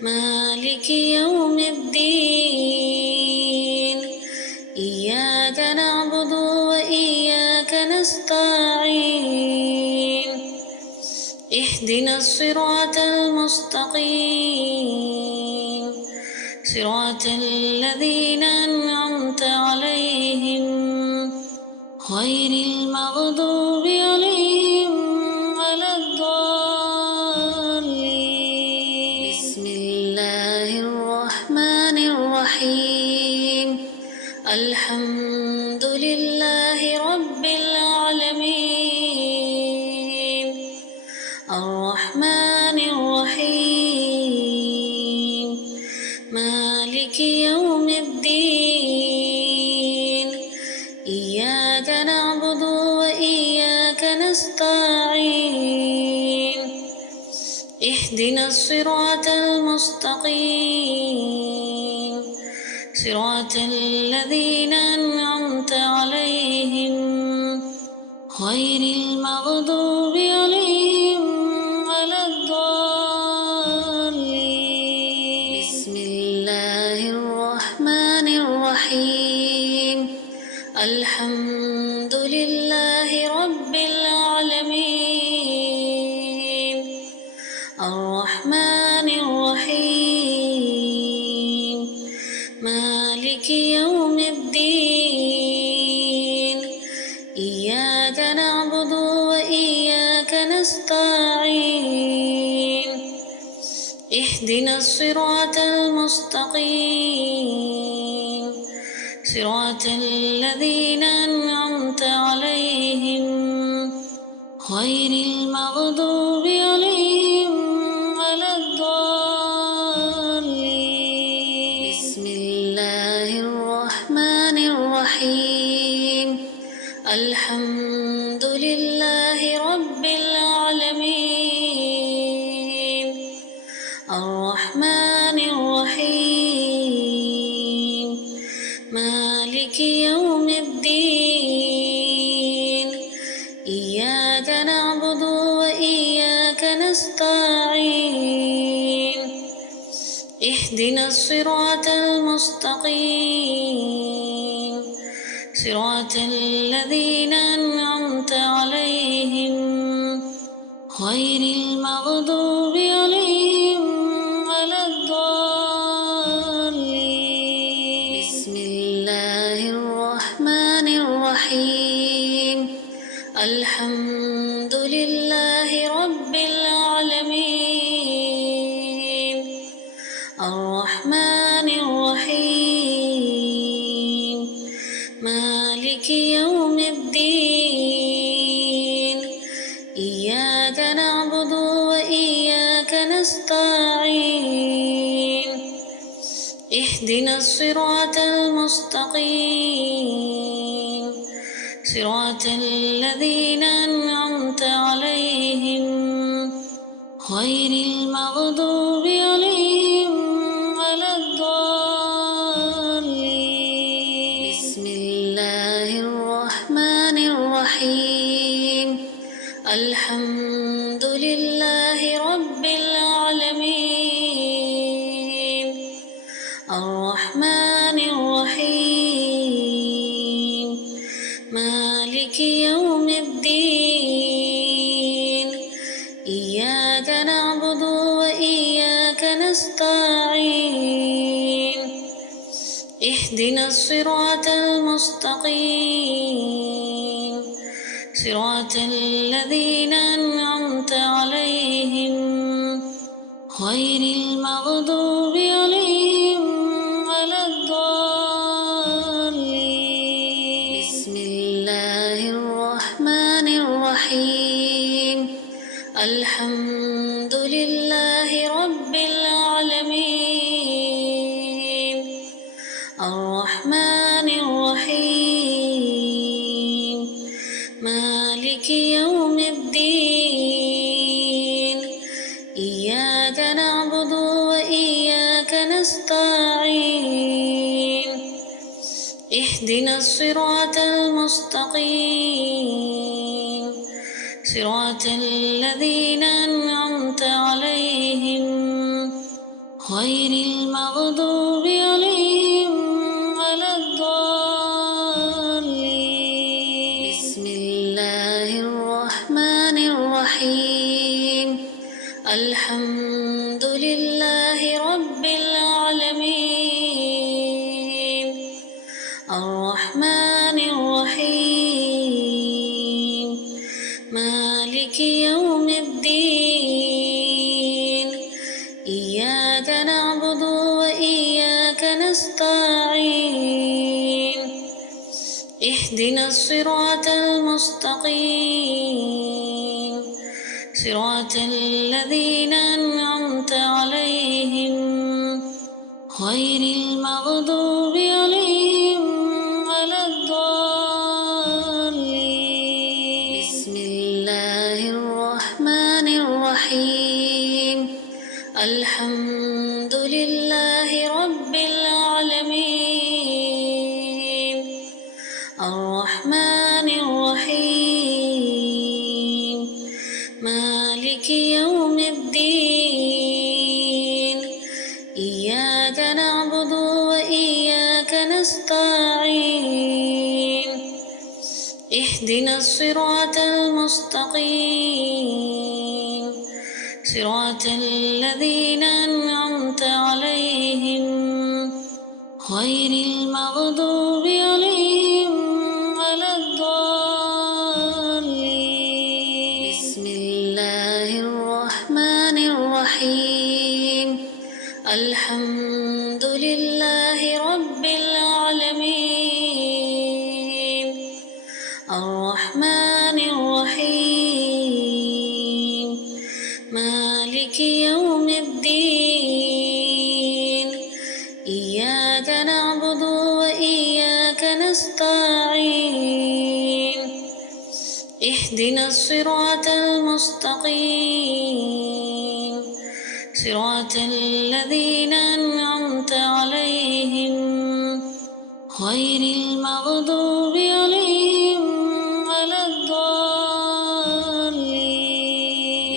مالك يوم الدين إياك نعبد وإياك نستعين اهدنا الصراط المستقيم صراط الذين أنعمت عليهم غير المغضوب عليهم ولا الضالين. بسم الله الرحمن الرحيم. الحمد لله رب العالمين الرحمن الرحيم مالك يوم الدين إياك نعبد وإياك نستعين اهدنا الصراط المستقيم صراط الذين أنعمت عليهم غير المغضوب عليهم ولا الضالين. بسم الله الرحمن الرحيم. الحمد لله رب العالمين الرحمن الرحيم مالك يوم الدين إياك نعبد وإياك نستعين اهدنا الصراط المستقيم صراط الذين أنعمت عليهم غير المغضوب عليهم ولا الضالين بسم الله الرحمن الرحيم الحمد لله رب العالمين الرحمن الرحيم مالك يوم الدين إياك نعبد وإياك نستعين اهدنا الصراط المستقيم صراط الذين أنعمت عليهم غير المغضوب عليهم ولا الضالين بسم الله الرحمن الرحيم الحمد لله رب العالمين الرحمن الرحيم مالك يوم الدين إياك نعبد وإياك نستعين اهدنا الصراط المستقيم صراط الذين أنعمت عليهم غير المغضوب عليهم ولا الضالين بسم الله الرحمن الرحيم الحمد لله رب العالمين الرحمن الرحيم مالك يوم الدين إياك نعبد وإياك نستعين اهدنا الصراط المستقيم صراط الذين أنعمت عليهم غير المغضوب عليهم ولا الضالين بسم الله الرحمن الرحيم الحمد لله رب العالمين الرحمن الرحيم مالك يوم الدين إياك نعبد وإياك نستعين اهدنا الصراط المستقيم صراط الذين أنعمت عليهم غير المغضوب عليهم ولا الضالين بسم الله الرحمن الرحيم الحمد لله رب العالمين الرحمن الرحيم مالك يوم الدين إياك نعبد وإياك نستعين اهدنا الصراط المستقيم صراط الذين أنعمت عليهم غير المغضوب عليهم ولا الضالين بسم الله الرحمن الرحيم الحمد لله رب العالمين الرحمن الرحيم مالك يوم الدين إياك نعبد وإياك نستعين اهدنا الصراط المستقيم صراط الذين أنعمت عليهم غير المغضوب عليهم ولا الضالين. بسم الله الرحمن الرحيم. الحمد لله رب العالمين الرحمن الرحيم مالك يوم الدين إياك نعبد وإياك نستعين اهدنا الصراط المستقيم صراط الذين أنعمت عليهم غير المغضوب عليهم ولا الضالين.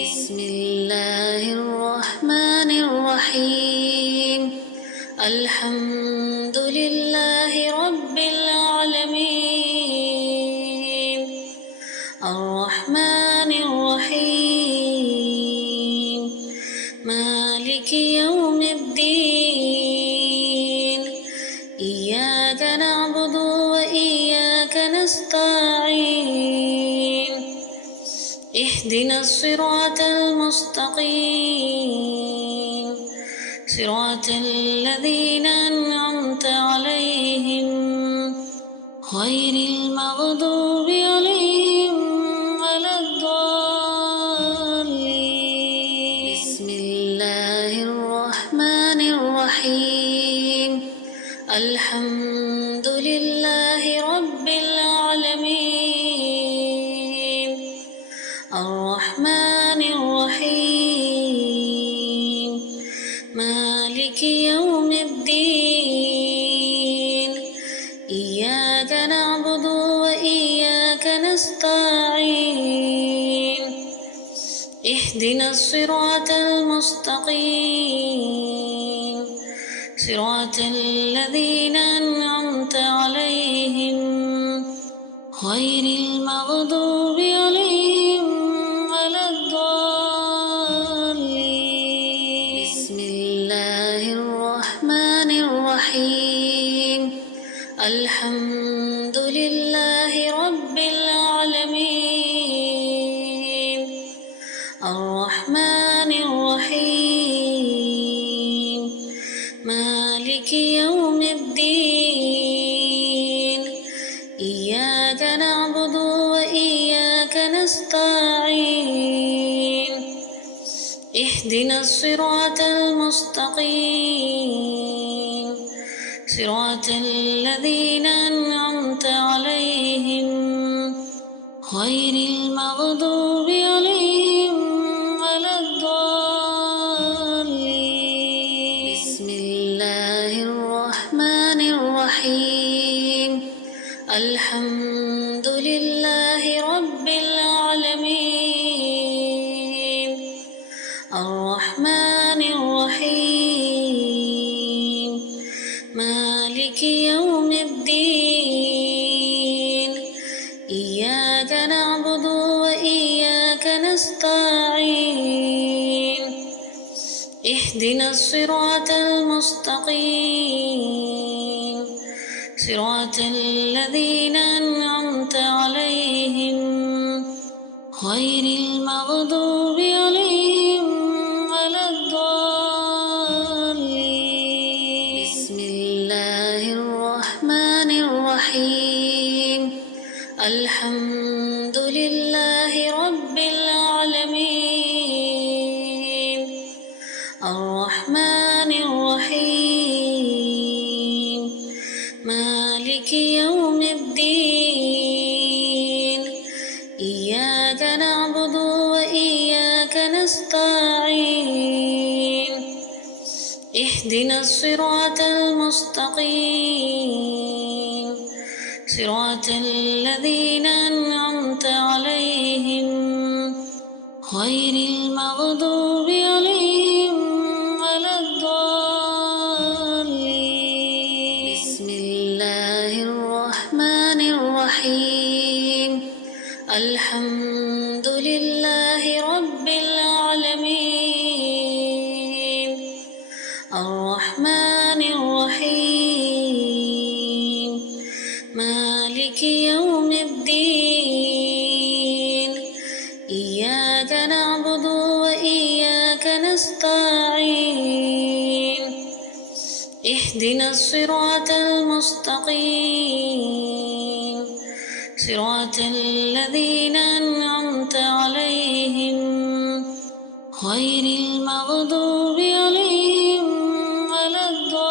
بسم الله الرحمن الرحيم. الحمد لله رب العالمين الرحمن الرحيم مالك يوم الدين إياك نعبد وإياك نستعين اهدنا الصراط المستقيم صراط الذين أنعمت عليهم غير المغضوب عليهم ولا الضالين. بسم الله الرحمن الرحيم. الحمد لله رب العالمين الرحمن الرحيم مالك يوم الدين إياك نعبد وإياك نستعين اهدنا الصراط المستقيم صراط الذين أنعمت عليهم غير المغضوب عليهم ولا الضالين. بسم الله الرحمن الرحيم. الحمد لله رب العالمين الرحمن الرحيم مالك يوم الدين إياك نعبد وإياك نستعين اهدنا الصراط المستقيم صراط الذين أنعمت عليهم غير المغضوب عليهم ولا الضالين. بسم الله الرحمن الرحيم. الحمد لله رب العالمين الرحمن الرحيم مالك يوم الدين إياك نعبد وإياك نستعين اهدنا الصراط المستقيم صراط الذين أنعمت عليهم غير المغضوب عليهم ولا الضالين. بسم الله الرحمن الرحيم. الحمد لله رب العالمين الرحمن الرحيم مالك يوم الدين إياك نعبد وإياك نستعين اهدنا الصراط المستقيم صراط الذين أنعمت عليهم غير المغضوب عليهم ولا الضالين. بسم الله الرحمن الرحيم. الصراط المستقيم صراط الذين أنعمت عليهم غير المغضوب عليهم ولا الضالين.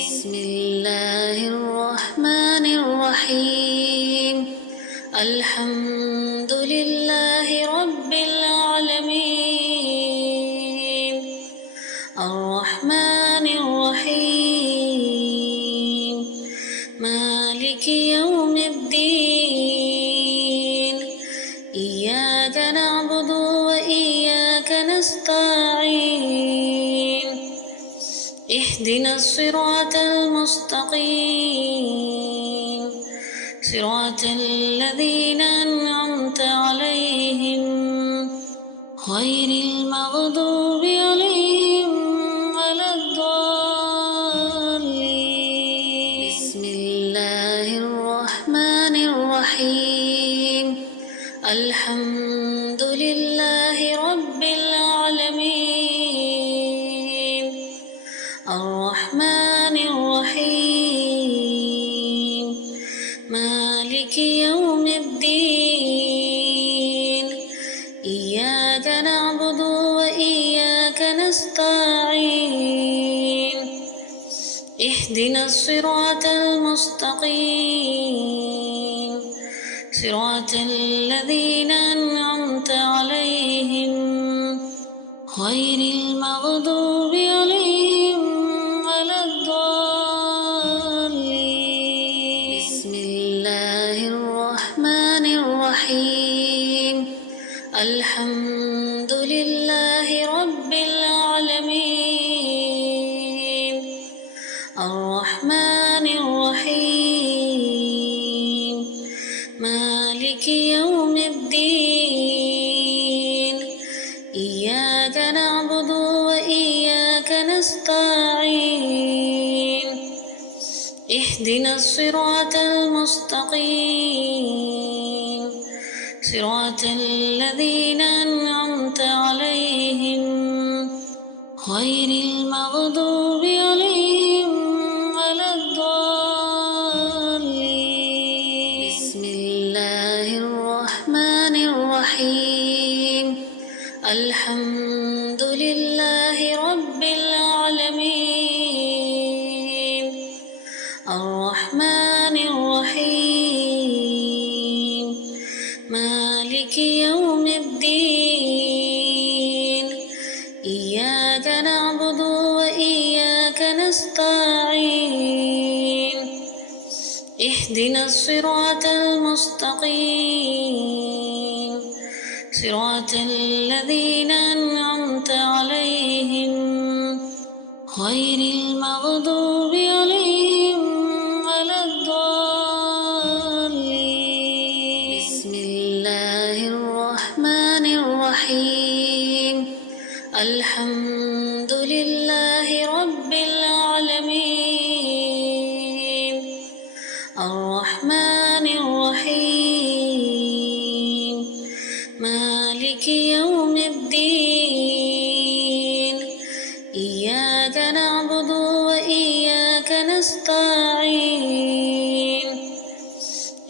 بسم الله الرحمن الرحيم. الحمد لله رب العالمين الرحمن الرحيم مالك يوم الدين إياك نعبد وإياك نستعين اهدنا الصراط المستقيم صراط الذين أنعمت عليهم غير المغضوب عليهم ولا الضالين. بسم الله الرحمن الرحيم. الحمد لله رب العالمين الرحمن الرحيم مالك يوم الدين إياك نعبد وإياك نستعين اهدنا الصراط المستقيم صراط الذين أنعمت عليهم غير المغضوب عليهم ولا الضالين. بسم الله الرحمن الرحيم. الحمد لله رب العالمين الرحمن الرحيم مالك يوم الدين إياك نعبد وإياك نستعين اهدنا الصراط المستقيم صراط الذين أنعمت عليهم غير المغضوب عليهم ولا الضالين. بسم الله الرحمن الرحيم. الحمد لله رب العالمين الرحمن الرحيم مالك يوم الدين إياك نعبد وإياك نستعين اهدنا الصراط المستقيم صراط الذين أنعمت عليهم غير المغضوب عليهم ولا الضالين. بسم الله الرحمن الرحيم. الحمد لله رب العالمين الرحمن الرحيم مالك يوم الدين إياك نعبد وإياك نستعين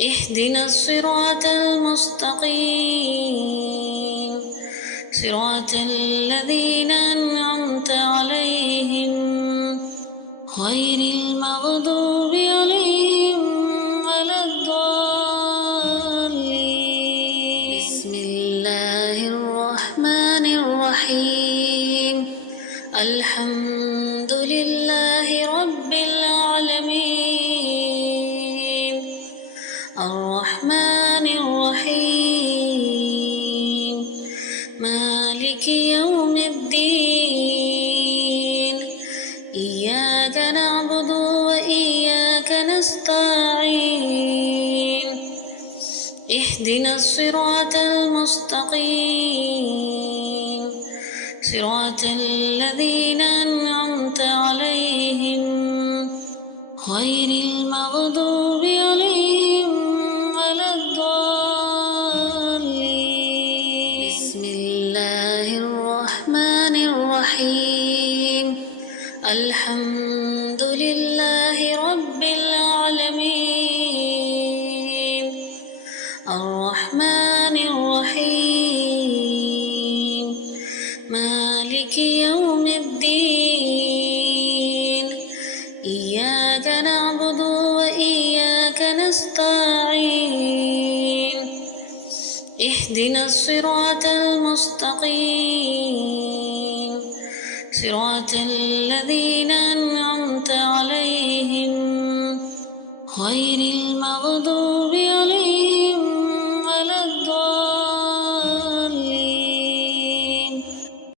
اهدنا الصراط المستقيم صراط الذين أنعمت عليهم غير المغضوب عليهم ولا الضالين. بسم الله الرحمن الرحيم. الحمد لله رب العالمين الرحمن الرحيم مالك يوم الدين إياك نعبد وإياك نستعين اهدنا الصراط المستقيم صراط الذين أنعمت عليهم غير المغضوب عليهم ولا الضالين. بسم الله الرحمن الرحيم. الحمد لله رب العالمين الرحمن الرحيم مالك يوم الدين إياك نعبد وإياك نستعين اهدنا الصراط المستقيم صراط الذين أنعمت عليهم غير المغضوب